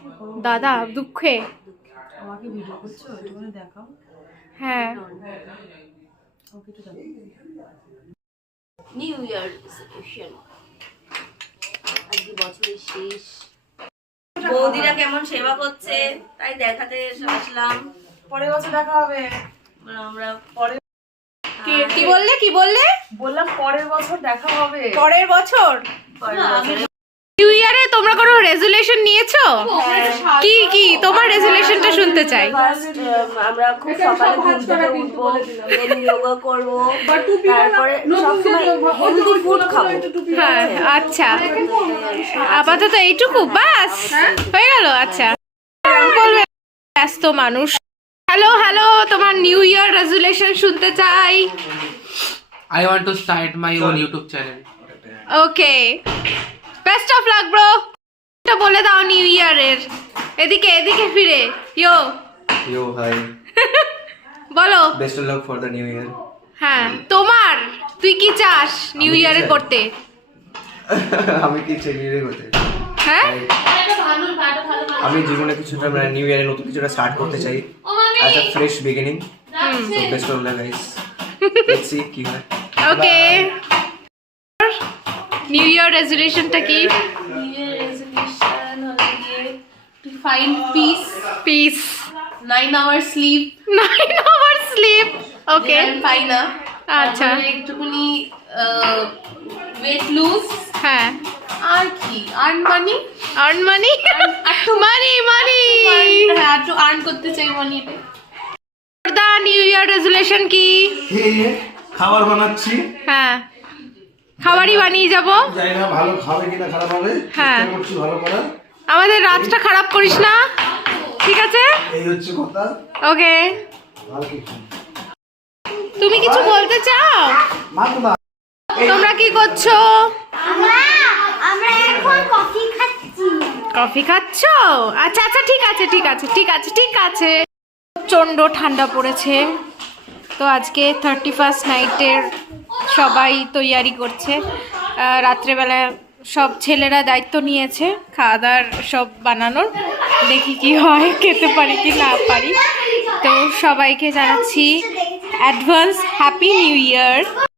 দাদা দুঃখে। আমাকে ভিডিও করছো, একটুখানি দেখাও। হ্যাঁ ওকে একটু দেখাও। নিউ ইয়ার রেজলিউশন, আজকে বছরের শেষ। বৌদিরা কেমন সেবা করছে তাই দেখাতে আসলাম। পরের বছর দেখা হবে। আমরা পরে কি বললে কি বললে? বললাম পরের বছর দেখা হবে। পরের বছর পরের বছরে নিউ ইয়ারে তোমরা কোনো রেজুলেশন নিয়েছো? কি কি তোমার রেজুলেশনটা শুনতে চাই। ফার্স্ট আমরা খুব সকালে ঘুম থেকে উঠবো, দেন যোগা করবো, তারপরে সবসময় হেলদি ফুড খাবো। হ্যাঁ আচ্ছা, আপাতত এইটুকু বাস হয়ে গেল। আচ্ছা বলবে, ব্যস্ত মানুষ। হ্যালো হ্যালো, তোমার নিউ ইয়ার রেজুলেশন শুনতে চাই। I want to start my own YouTube channel. Okay, best of luck bro. এটা বলে দাও নিউ ইয়ারের। এদিকে এদিকে ফিরে ইয়ো Yo, hi. বলো। Best of luck for the new year. হ্যাঁ তোমার, তুই কি চাস নিউ আমি কি ইয়ারে চাই? করতে? আমি কি চাই নিউ ইয়ারে করতে? হ্যাঁ আমি জীবনে কিছুটা মানে নিউ ইয়ারে নতুন কিছুটা স্টার্ট করতে চাই as a fresh beginning. So best of luck guys. Let's see কি হয়। ওকে, নিউ ইয়ার রেজুলেশনটা কি? নিউ ইয়ার রেজলিউশন হলো গিয়ে to find piece, piece, 9 hour slip. 9 hours sleep. ওকে পাই না। আচ্ছা। তারপরে একটুখানি ওয়েট লুজ। হ্যাঁ, আর কি আর্ন মানি, আর্ন মানি, মানি মানি। হ্যাঁ একটু আর্ন করতে চাই মানিটা। দা নিউ ইয়ার রেজুলেশন কি? খাবার বানাচ্ছি, হ্যাঁ খাবারই বানিয়ে যাব। জানি না ভালো খাবে কিনা খারাপ হবে, হ্যাঁ। চেষ্টা করছি ভালো করার। আমাদের রাতটা খারাপ করিস না, ঠিক আছে? এই হচ্ছে কথা। ওকে, আর কিছু তুমি কিছু বলতে চাও? মা তো মা তোমরা কি করছো? আমরা এখন কফি খাচ্ছি। কফি খাচ্ছ? আচ্ছা আচ্ছা, ঠিক আছে ঠিক আছে ঠিক আছে ঠিক আছে। প্রচণ্ড ঠান্ডা পড়েছে, তো আজকে 31st নাইটের সবাই তৈয়ারি করছে। রাত্রেবেলা সব ছেলেরা দায়িত্ব নিয়েছে খাওয়া দাওয়ার সব বানানোর। দেখি কি হয়, খেতে পারি কি না পারি। তো সবাইকে জানাচ্ছি অ্যাডভান্স হ্যাপি নিউ ইয়ার।